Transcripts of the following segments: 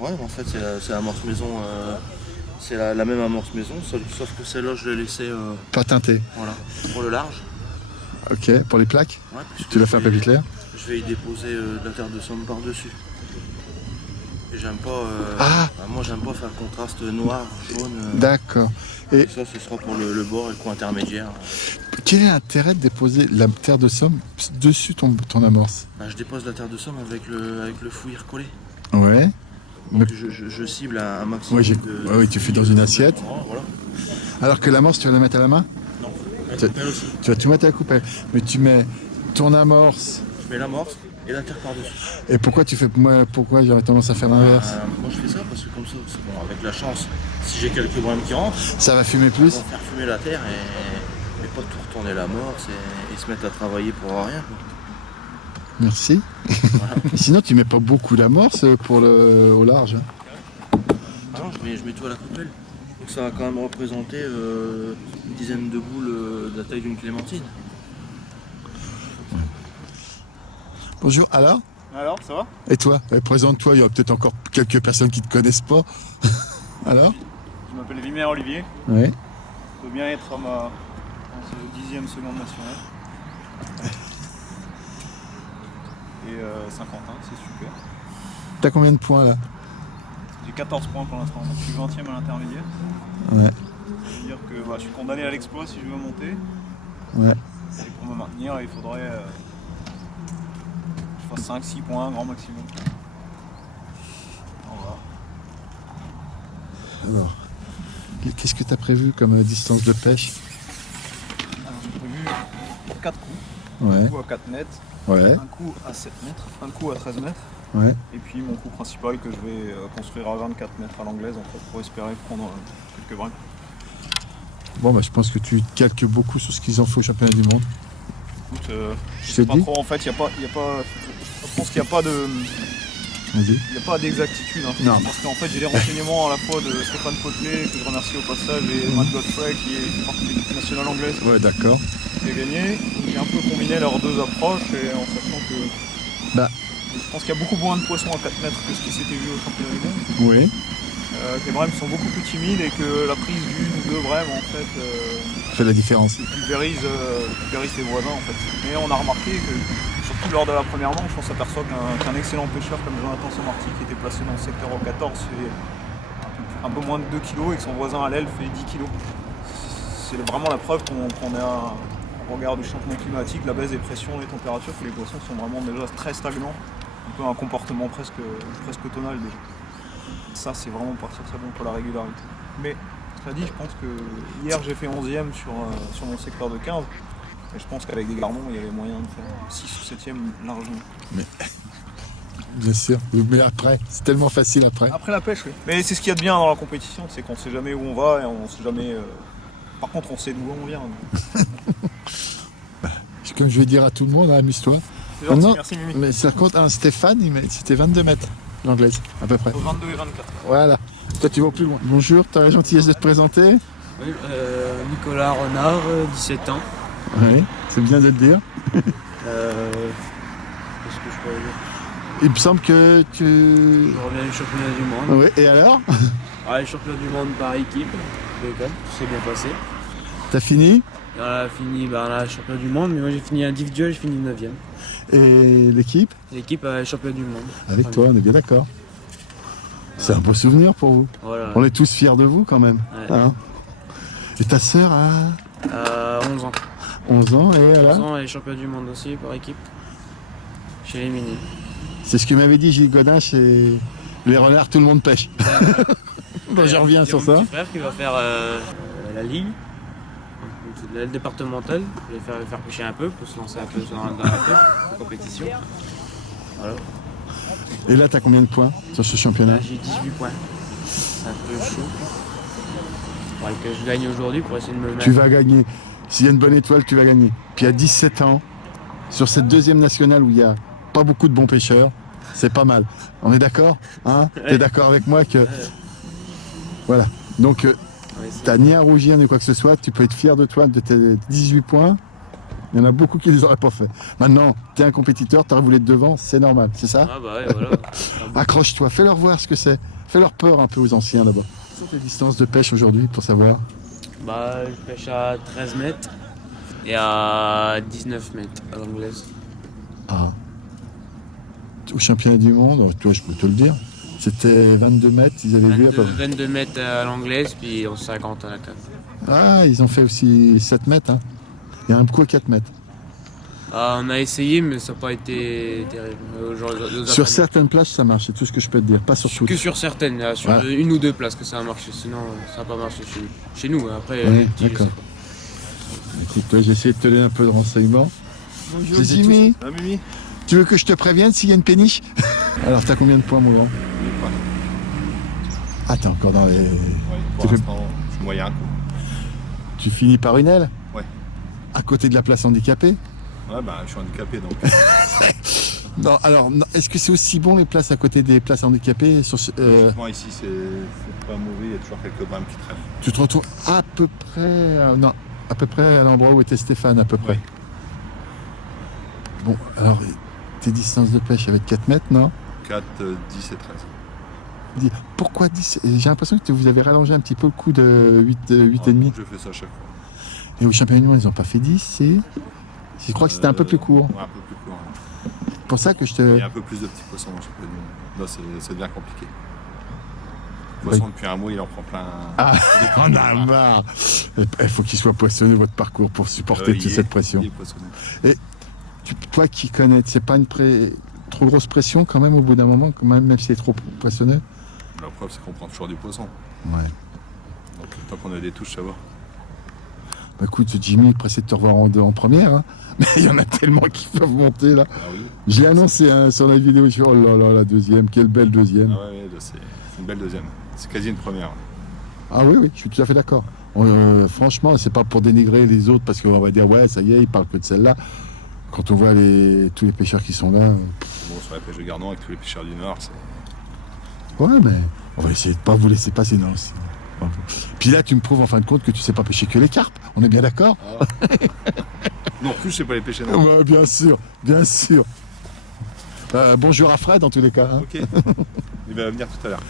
Ouais, en fait, c'est l'amorce maison. C'est la même amorce maison, sauf que celle-là, je l'ai laissée Pas teinté. voilà, pour le large. Ok, pour les plaques, Ouais, puisque tu l'as fait un peu plus clair. je vais y déposer de la terre de Somme par-dessus. Et j'aime pas. Moi, j'aime pas faire le contraste noir, jaune. D'accord. Et Et ça, ce sera pour le bord et le coin intermédiaire. quel est l'intérêt de déposer la terre de Somme dessus ton amorce? Bah, je dépose la terre de Somme avec le fouillir collé. Ouais. Donc je cible un maximum Ouais, de oui, tu fais dans une assiette. Voilà. Alors que l'amorce, tu vas la mettre à la main? Non, Tu- elle aussi. Tu vas tout mettre à la coupelle. Mais tu mets ton amorce. Je mets l'amorce et la terre par-dessus. Et pourquoi j'aurais tendance à faire l'inverse? Moi, je fais ça parce que comme ça, c'est bon, avec la chance, si j'ai quelques brins qui rentrent, Ça va fumer on plus? va faire fumer la terre et pas tout retourner l'amorce et se mettre à travailler pour avoir rien, quoi. Merci. Voilà. Sinon, tu mets pas beaucoup d'amorce au large, hein. Ah non, je mets tout à la coupelle. Donc ça va quand même représenter une dizaine de boules de la taille d'une clémentine. Bonjour, alors? Alors, ça va? Et toi? Présente-toi, il y aura peut-être encore quelques personnes qui ne te connaissent pas. Alors? Je m'appelle Vimer Olivier. Oui. Je veux bien être à ma 10e seconde nationale. Et Saint-Quentin, c'est super. T'as combien de points là? J'ai 14 points pour l'instant, donc je suis 20e à l'intermédiaire. Ouais. Ça veut dire que je suis condamné à l'exploit si je veux monter. Ouais. Et pour me maintenir, il faudrait que je fasse 5-6 points, grand maximum. Voilà. Alors, qu'est-ce que tu as prévu comme distance de pêche? Alors, j'ai prévu 4 coups. Ouais. Un coup à 4 mètres, Ouais. un coup à 7 mètres, un coup à 13 mètres. Ouais. Et puis mon coup principal que je vais construire à 24 mètres à l'anglaise en fait, pour espérer prendre quelques brins. Bon, bah, je pense que tu calques beaucoup sur ce qu'ils en font au championnat du monde. Écoute, Je je te sais pas dis. trop en fait, je pense qu'il n'y a pas de. Vas-y. Il n'y a pas d'exactitude, hein, Non. parce qu'en fait j'ai les renseignements à la fois de Stéphane Potelet, que je remercie au passage, et Matt Godfrey qui est partie de l'équipe nationale anglaise Ouais, d'accord. qui a gagné. Donc j'ai un peu combiné leurs deux approches et en sachant que Bah. je pense qu'il y a beaucoup moins de poissons à 4 mètres que ce qui s'était vu au championnat du monde. Oui. Que les brèmes sont beaucoup plus timides et que la prise d'une ou deux brèmes en fait Fait la différence. pulvérise tes voisins en fait. Mais on a remarqué que surtout lors de la première manche, on s'aperçoit qu'un excellent pêcheur comme Jonathan Somarty qui était placé dans le secteur au 14 fait un peu moins de 2 kg et que son voisin à l'aile fait 10 kg. C'est vraiment la preuve qu'on a au regard du changement climatique, la baisse des pressions, des températures, que les poissons sont vraiment déjà très stagnants, un peu un comportement presque automnal déjà. Ça c'est vraiment partir très bon pour la régularité. Mais cela dit, je pense que hier j'ai fait 11e sur mon secteur de 15. Et je pense qu'avec des garmons, il y avait moyen de faire 6 ou 7e largement. Mais bien sûr. Mais après, c'est tellement facile après. Après la pêche, oui. Mais c'est ce qu'il y a de bien dans la compétition, c'est qu'on ne sait jamais où on va et on sait jamais. Par contre, on sait d'où on vient. Comme je vais dire à tout le monde, hein, amuse-toi. C'est gentil, Non, merci Mimi. mais ça compte, Stéphane, c'était 22 mètres, l'anglaise, à peu près. Au 22 et 24. Voilà. Toi, tu vas plus loin. Bonjour, tu as la gentillesse de te présenter? Oui, Nicolas Renard, 17 ans. Oui, c'est bien de le dire. Qu'est-ce que je pourrais dire? Il me semble que tu... Je reviens du championnat du monde. Oui, et alors? Le championnat du monde par équipe, tout s'est bien passé. T'as fini? Et on a fini le championnat du monde, mais moi j'ai fini individuel, j'ai fini 9e. Et l'équipe? L'équipe a le championnat du monde. Avec toi, on est bien d'accord. C'est un beau souvenir pour vous. Voilà. On est tous fiers de vous quand même. Ouais. Hein? Et ta sœur a 11 ans. 11 ans, et 11 alors? ans, elle est championne du monde aussi par équipe. Chez les mini. C'est ce que m'avait dit Gilles Godin chez les renards, tout le monde pêche. Bon, je reviens sur ça. Mon petit frère qui va faire la ligue, la départementale. Je vais faire pêcher un peu pour se lancer un peu dans la pêche, la compétition. Voilà. Et là, t'as combien de points sur ce championnat? Là, j'ai 18 points. C'est un peu chaud. Faudrait que je gagne aujourd'hui pour essayer de me mettre. Tu vas gagner. S'il y a une bonne étoile, tu vas gagner. Puis à 17 ans, sur cette deuxième nationale où il n'y a pas beaucoup de bons pêcheurs, c'est pas mal. On est d'accord, hein? T'es d'accord avec moi que... Voilà. Donc, t'as ni à rougir ni quoi que ce soit. Tu peux être fier de toi, de tes 18 points. Il y en a beaucoup qui ne les auraient pas fait. Maintenant, tu es un compétiteur, tu as voulu être devant, c'est normal, c'est ça? Ah bah ouais, voilà. Accroche-toi, fais-leur voir ce que c'est. Fais-leur peur un peu aux anciens là-bas. Quelles sont tes distances de pêche aujourd'hui pour savoir? Bah, je pêche à 13 mètres et à 19 mètres à l'anglaise. Ah. Au championnat du monde, toi je peux te le dire, c'était 22 mètres, ils avaient vu à peu près. 22 mètres à l'anglaise, puis 50 à la canne. Ah, ils ont fait aussi 7 mètres. Hein. Il y a un coup à 4 mètres. Ah, on a essayé, mais ça n'a pas été terrible. Sur certaines places, ça marche, c'est tout ce que je peux te dire, pas sur toutes. Que sur certaines, là, sur Ouais. une ou deux places que ça a marché, sinon ça n'a pas marché chez nous. Après, Oui, les petits, je d'accord. sais pas. Écoute, toi, j'ai essayé de te donner un peu de renseignements. Bonjour C'est Jimmy, Ah, Mimi. tu veux que je te prévienne s'il y a une péniche? Alors, t'as combien de points, mon grand? Ah, t'es encore dans les... Pour Tu fais- l'instant, c'est moyen. Tu finis par une aile? Ouais. À côté de la place handicapée? Ouais, bah, je suis handicapé donc. Non, alors, non, est-ce que c'est aussi bon les places à côté des places handicapées sur Moi ici, c'est pas mauvais, il y a toujours quelques brames qui traînent. Tu te retrouves à peu près... non, à peu près à l'endroit où était Stéphane, à peu près. Ouais. Bon, alors, tes distances de pêche avec 4 mètres, non? 4, 10 et 13. Dis, pourquoi 10? J'ai l'impression que vous avez rallongé un petit peu le coup de 8 et demi. Je fais ça à chaque fois. Et au championnat du monde, ils n'ont pas fait 10, c'est... Je crois que c'était un peu plus court. Ouais, un peu plus court. Ouais. C'est pour ça que je Il te... y a un peu plus de petits poissons dans le championnat du monde. Là, c'est bien compliqué. Le poisson, depuis un mois, il en prend plein. Ah, on a marre. Il faut qu'il soit poissonneux, votre parcours, pour supporter toute cette pression. Il est poissonné. Toi qui connais, c'est pas une trop grosse pression quand même au bout d'un moment, quand même si c'est trop poissonneux? La preuve, c'est qu'on prend toujours du poisson. Ouais. Donc, tant qu'on a des touches, ça va. Bah écoute, Jimmy est pressé de te revoir en première, hein. Mais il y en a tellement qui peuvent monter là. Ah oui. Je l'ai annoncé hein, sur la vidéo, je suis oh là là, la deuxième, quelle belle deuxième. Ah ouais, c'est une belle deuxième. C'est quasi une première. Ah oui, oui, je suis tout à fait d'accord. Franchement, c'est pas pour dénigrer les autres parce qu'on va dire ouais, ça y est, ils parlent que de celle-là. Quand on voit tous les pêcheurs qui sont là. Bon, sur la pêche de Gardon, avec tous les pêcheurs du Nord, c'est. Ouais, mais on va essayer de pas vous laisser passer, non. Puis là, tu me prouves en fin de compte que tu sais pas pêcher que les carpes. On est bien d'accord? Non plus, je sais pas les pêcher. Non. Ouais, bien sûr, bien sûr. Bonjour à Fred en tous les cas. Hein. Ok. Il va venir tout à l'heure.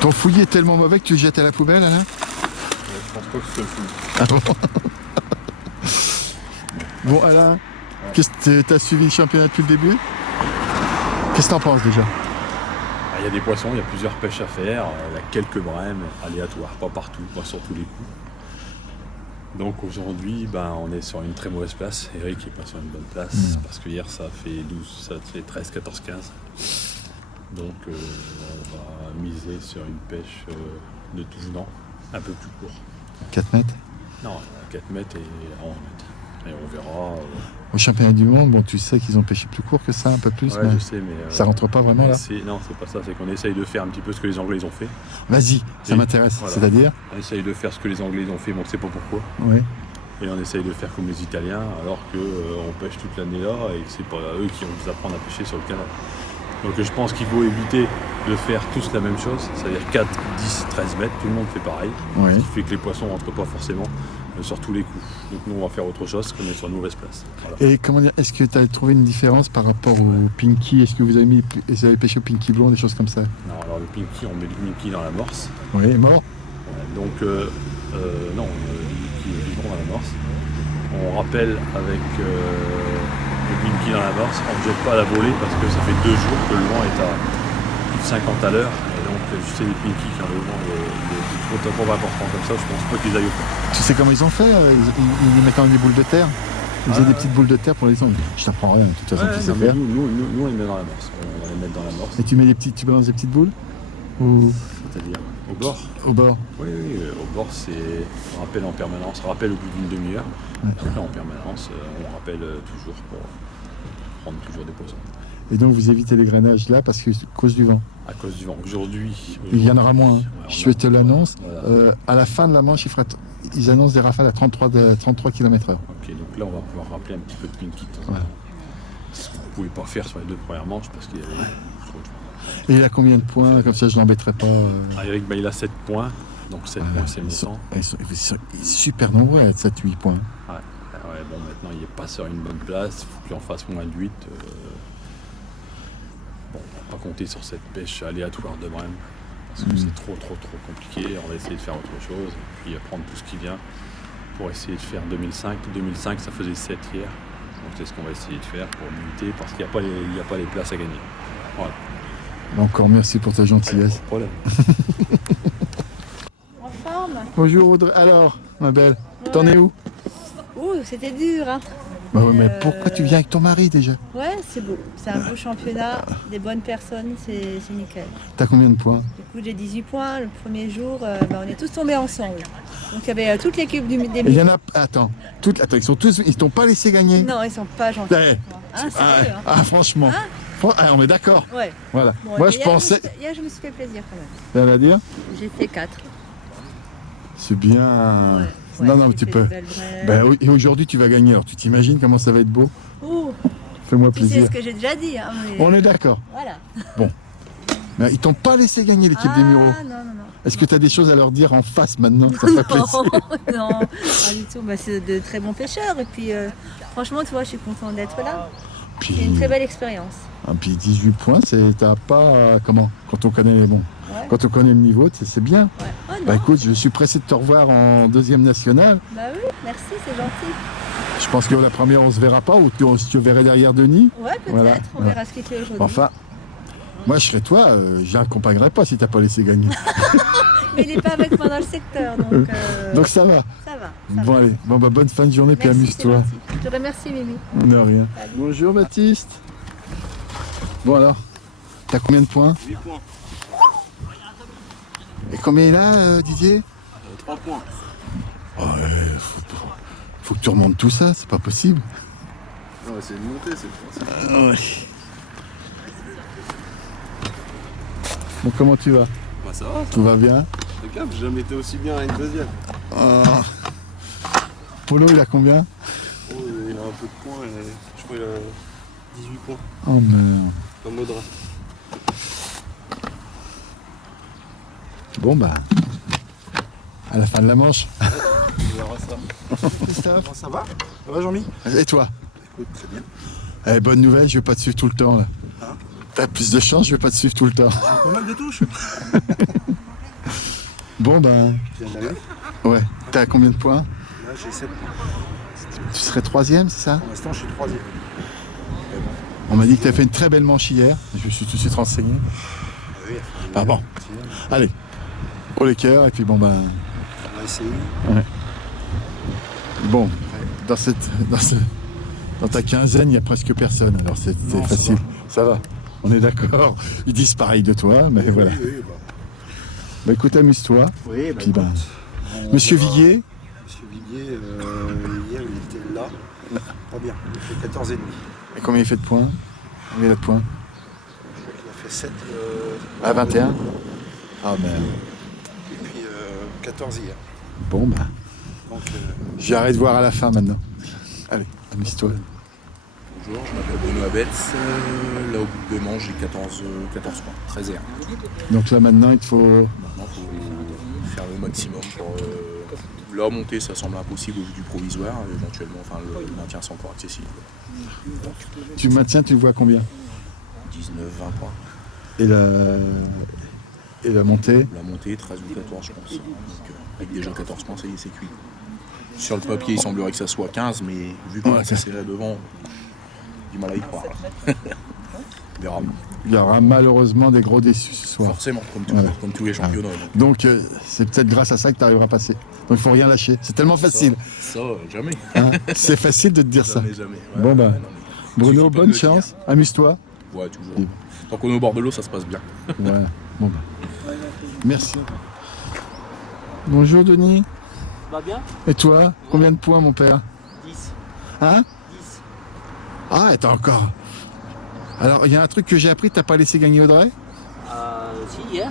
Ton fouillis est tellement mauvais que tu le jettes à la poubelle, Alain? Je pense pas que ce soit le fou. Ah bon. Bon, Alain, t'as suivi le championnat depuis le début? Qu'est-ce que t'en penses déjà? Il y a des poissons, il y a plusieurs pêches à faire, il y a quelques brèmes aléatoires, pas partout, pas sur tous les coups. Donc aujourd'hui, on est sur une très mauvaise place. Eric n'est pas sur une bonne place parce que hier ça fait 12, ça fait 13, 14, 15. Donc on va miser sur une pêche de tout venant, un peu plus court. 4 mètres? Non, 4 mètres et 11 mètres. Et on verra. Au championnat du monde, bon, tu sais qu'ils ont pêché plus court que ça, un peu plus, Ouais, mais je sais, mais. ça rentre pas vraiment là. Non, c'est pas ça, c'est qu'on essaye de faire un petit peu ce que les Anglais ils ont fait. Vas-y, ça Et m'intéresse. voilà. C'est-à-dire? On essaye de faire ce que les Anglais ils ont fait, mais on ne sait pas pourquoi. Oui. Et on essaye de faire comme les Italiens, alors qu'on pêche toute l'année là et que c'est pas eux qui vont nous apprendre à pêcher sur le canal. Donc je pense qu'il faut éviter de faire tous la même chose, c'est-à-dire 4, 10, 13 mètres, tout le monde fait pareil. Oui. Ce qui fait que les poissons ne rentrent pas forcément sur tous les coups. Donc nous on va faire autre chose, qu'on est sur une mauvaise place. Voilà. Et comment dire, est-ce que tu as trouvé une différence par rapport au Pinky? Est-ce que vous avez pêché au Pinky blond, des choses comme ça? Non, alors le Pinky, on met le Pinky dans l'amorce. Oui, mort. Donc non, le vivant dans l'amorce. On rappelle avec le Pinky dans l'amorce, on ne jette pas à la volée parce que ça fait 2 jours que le vent est à plus de 50 à l'heure. Et donc je sais les Pinky quand le vent est trop important comme ça, je pense pas qu'ils aillent au fond. Tu sais comment ils ont fait? Ils mettent dans des boules de terre. Ils faisaient des petites boules de terre pour les ongles. Je t'apprends rien, de toute façon, tu sais non, mais faire. nous on les met dans l'amorce. On va les mettre dans l'amorce. Et tu balances des petites boules? Ou C'est-à-dire au bord. au bord? Oui, au bord c'est on rappelle en permanence, on rappelle au bout d'une demi-heure. Ouais. Après en permanence, on rappelle toujours pour prendre toujours des poissons. Et donc vous évitez les grainages là parce que à cause du vent. À cause du vent. Aujourd'hui. Il y en aura moins. Hein. Ouais, Je te l'annonce. Voilà. À la fin de la manche, ils annoncent des rafales à 33 km/h. Ok, donc là on va pouvoir rappeler un petit peu de Pinky. Ouais. Ce qu'on ne pouvait pas faire sur les 2 premières manches parce qu'il y avait trop de vent. Et il a combien de points? Comme ça, je l'embêterai pas. Ah, Eric, il a 7 points. Donc 7 points, c'est montant. Ils sont super nombreux à 7-8 points. Ouais, bon, maintenant il est pas sur une bonne place, il faut qu'il en fasse moins de 8. Bon, on va pas compter sur cette pêche aléatoire de Brême, parce que c'est trop compliqué. On va essayer de faire autre chose, et puis prendre tout ce qui vient pour essayer de faire 2005. 2005, ça faisait 7 hier. Donc c'est ce qu'on va essayer de faire pour limiter, parce qu'il n'y a pas les places à gagner. Voilà. Encore merci pour ta gentillesse. Pas de problème. En forme. Bonjour Audrey. Alors, ma belle, t'en es où? Ouh, c'était dur, hein. Bah ouais, mais pourquoi tu viens avec ton mari déjà? Ouais, c'est beau. C'est un beau championnat, des bonnes personnes, c'est nickel. T'as combien de points? Du coup, j'ai 18 points. Le premier jour, on est tous tombés ensemble. Donc, il y avait toute l'équipe des Il y en a. Attends, ils t'ont pas laissé gagner? Non, ils sont pas gentils. Ouais. Ah, sérieux, hein. Ah, franchement. On est d'accord. Ouais. Voilà. Bon, Moi, et je hier, pensais. Hier, je me suis fait plaisir quand même. Ça va dire? J'ai fait 4. C'est bien. Ouais, non, mais j'ai tu fait peux. des belles brèves. Ben oui, et aujourd'hui, tu vas gagner. Alors, tu t'imagines comment ça va être beau? Ouh, Fais-moi tu sais plaisir. ce que j'ai déjà dit. Hein, mais... On est d'accord. Voilà. Mais ils t'ont pas laissé gagner l'équipe des Mureaux. Non. Est-ce que tu as des choses à leur dire en face maintenant? Ça fait plaisir. Non, pas du tout. Bah, c'est de très bons pêcheurs. Et puis, franchement, tu vois, je suis contente d'être là. Puis, C'est une très belle expérience. puis 18 points, t'as pas. Comment? Quand on connaît les bons. Ouais. Quand on connaît le niveau, c'est bien. Ouais. Oh non. Bah écoute, je suis pressé de te revoir en deuxième nationale. Bah oui, merci, c'est gentil. Je pense que la première, on se verra pas, ou tu te verrais derrière Denis. Ouais, peut-être, Voilà, on voilà. verra ce qu'il fait aujourd'hui. Enfin, moi je serais toi, je l'accompagnerais pas si t'as pas laissé gagner. Mais il n'est pas avec moi dans le secteur, donc Donc ça va. ça va. Bon allez, bonne fin de journée, puis Merci, amuse-toi. c'est gentil. Je te remercie, Mimi. De rien. Bonjour Baptiste. Bon alors, t'as combien de points? 8 points. Et combien il a, Didier? 3 points. Oh, faut que tu remontes tout ça, c'est pas possible. On va essayer de monter, c'est le principe. Bon, comment tu vas? Bah ça va, Tout va bien? impeccable, j'ai jamais été aussi bien à une deuxième. Polo, il a combien? Oh, il a un peu de points, je crois qu'il a 18 points, Oh merde. comme Audrey. Bon bah, à la fin de la manche. On verra ça. Christophe, Ça va? Ça va Jean-Mi? et toi? Écoute, très bien. Eh, bonne nouvelle, je vais pas te suivre tout le temps là. Hein? T'as plus de chance, je vais pas te suivre tout le temps. Pas mal de touches. Bon ben, Tu viens d'arriver? ouais. T'as combien de points? Là j'ai 7 points. Tu serais troisième, c'est ça? Pour l'instant je suis 3ème. On m'a dit que t'as fait une très belle manche hier. Je me suis tout de suite renseigné. Oui, Ah bon. Allez, au les cœurs et puis bon ben, on va essayer. bon, dans ta quinzaine, il y a presque personne. Alors c'est Non, ça facile. Ça va. On est d'accord. Ils disent pareil de toi, mais voilà. Oui, Bah écoute, amuse-toi. oui, Puis ben, Monsieur Viguier, Monsieur Viguier, hier il était là. Pas bien, il fait 14,5. et combien il fait de points? Combien il a de points? Je crois qu'il a fait 7. À 21. Ah merde. Et puis 14 hier. Bon bah, Donc, j'arrête de voir à la fin maintenant. Allez, amuse-toi. Bonjour, je m'appelle Bruno Abetz. Là, au bout de deux manches, j'ai 14 points, 13 et 1. Donc là maintenant, il te faut. Maintenant, il faut faire le maximum pour. Là, monter, ça semble impossible au vu du provisoire. Éventuellement, enfin, le maintien, c'est encore accessible. Tu maintiens, tu vois combien? 19, 20 points. Et la montée? La montée, 13 ou 14, je pense. Donc, avec déjà 14 points, ça y est, c'est cuit. Sur le papier, il semblerait que ça soit 15, mais vu comment c'est serré devant, du mal à y croire. On verra. Il y aura malheureusement des gros déçus ce soir. Forcément, comme toujours, comme tous les championnats. Donc c'est peut-être grâce à ça que tu arriveras à passer. Donc il faut rien lâcher. C'est tellement facile. Ça, jamais. Hein. C'est facile de te dire ça. Jamais, jamais. Ouais, Bon bah, non, mais Bruno, suffit pas de bonne le dire. chance. Amuse-toi. Ouais, toujours. Tant qu'on est au bord de l'eau, ça se passe bien. Ouais. Bon bah. Merci. Bonjour Denis. Va bien? Et toi? Combien de points mon père? 10. Hein? 10. Ah, t'as encore. Alors il y a un truc que j'ai appris, t'as pas laissé gagner Audrey? Si, hier.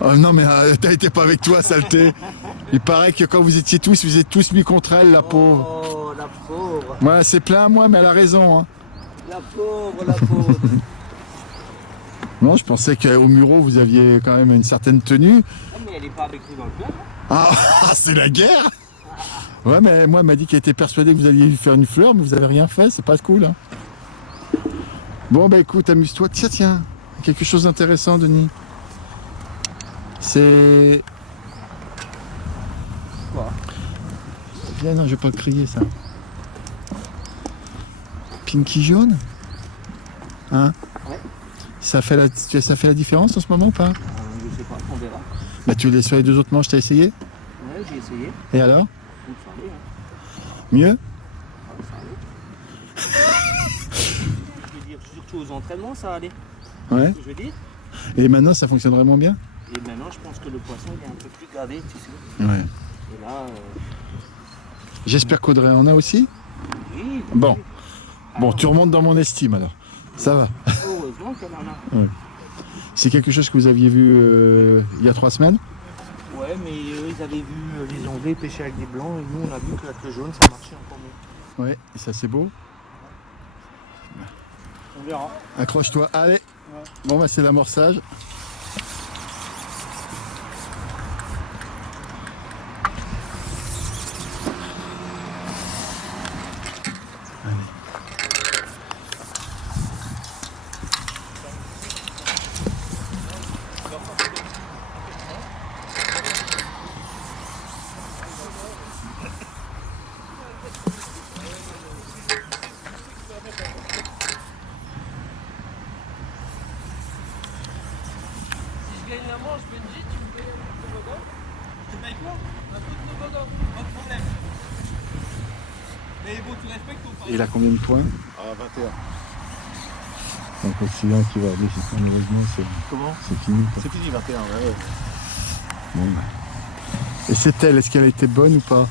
Oh non mais t'as été pas avec toi, saleté. Il paraît que quand vous étiez tous mis contre elle, la pauvre. Oh, la pauvre. Ouais, c'est plein à moi, mais elle a raison. Hein. La pauvre, la pauvre. Non, je pensais qu'au Mureaux, vous aviez quand même une certaine tenue. mais elle n'est pas avec nous dans le club. Ah, c'est la guerre. Ouais, mais moi, elle m'a dit qu'elle était persuadée que vous alliez lui faire une fleur, mais vous avez rien fait, c'est pas cool. Hein. Bon, bah écoute, amuse-toi. Tiens, quelque chose d'intéressant, Denis. C'est... Quoi? Viens, non, je vais pas le crier, ça. Pinky jaune? Hein? Ouais. Ça fait la différence en ce moment ou pas? Je sais pas, on verra. Bah tu laisses sur les deux autres manches, t'as essayé? Ouais, j'ai essayé. Et alors? Donc, ça allait, hein. Mieux? Ça allait. Je veux dire, surtout aux entraînements, ça allait. Ouais. C'est ce que je veux dire. Et maintenant ça fonctionne vraiment bien? Et maintenant, je pense que le poisson il est un peu plus gavé, tu sais. Ouais. Et là, J'espère qu'Audrey en a aussi? oui. Bon. oui. Bon, Alors, tu remontes dans mon estime alors. Ça va. heureusement qu'elle en a. C'est quelque chose que vous aviez vu il y a 3 semaines? Ouais, mais eux, ils avaient vu les Anglais pêcher avec des blancs et nous, on a vu que avec le jaune, ça marchait encore mieux. Ouais, et ça c'est beau. On verra. Accroche-toi, allez. Bon bah c'est l'amorçage. Et il a combien de points? Ah, 21. Donc c'est là qui va aller, malheureusement c'est fini. Quoi. C'est fini, 21, ouais. Bon, bah. Et c'est elle, est-ce qu'elle a été bonne ou pas?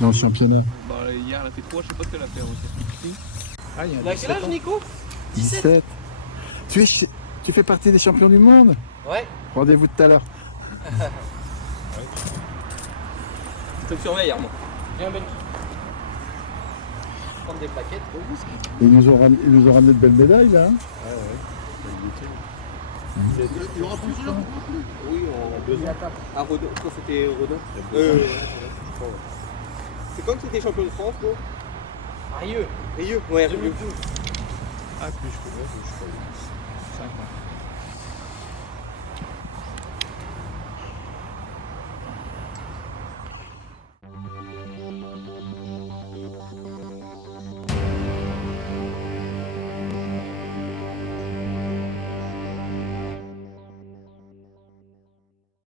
Dans le championnat? Bah, hier, elle a fait 3, je sais pas ce qu'elle a fait aussi. Ah, il y a Il a quel âge, Nico? 17. Tu fais partie des champions du monde? Ouais. Rendez-vous tout à l'heure. Je te surveille, Armand. Viens, Ben. Prendre des plaquettes. Ils nous ont ramené de belles médailles là. Hein. Il y aura plus de Oui, en 2 ans. À Redon. Quand c'était Redon c'est quand que c'était champion de France, toi? Rieux. Ouais, Rieux. Ah, plus, je crois. 5 ans.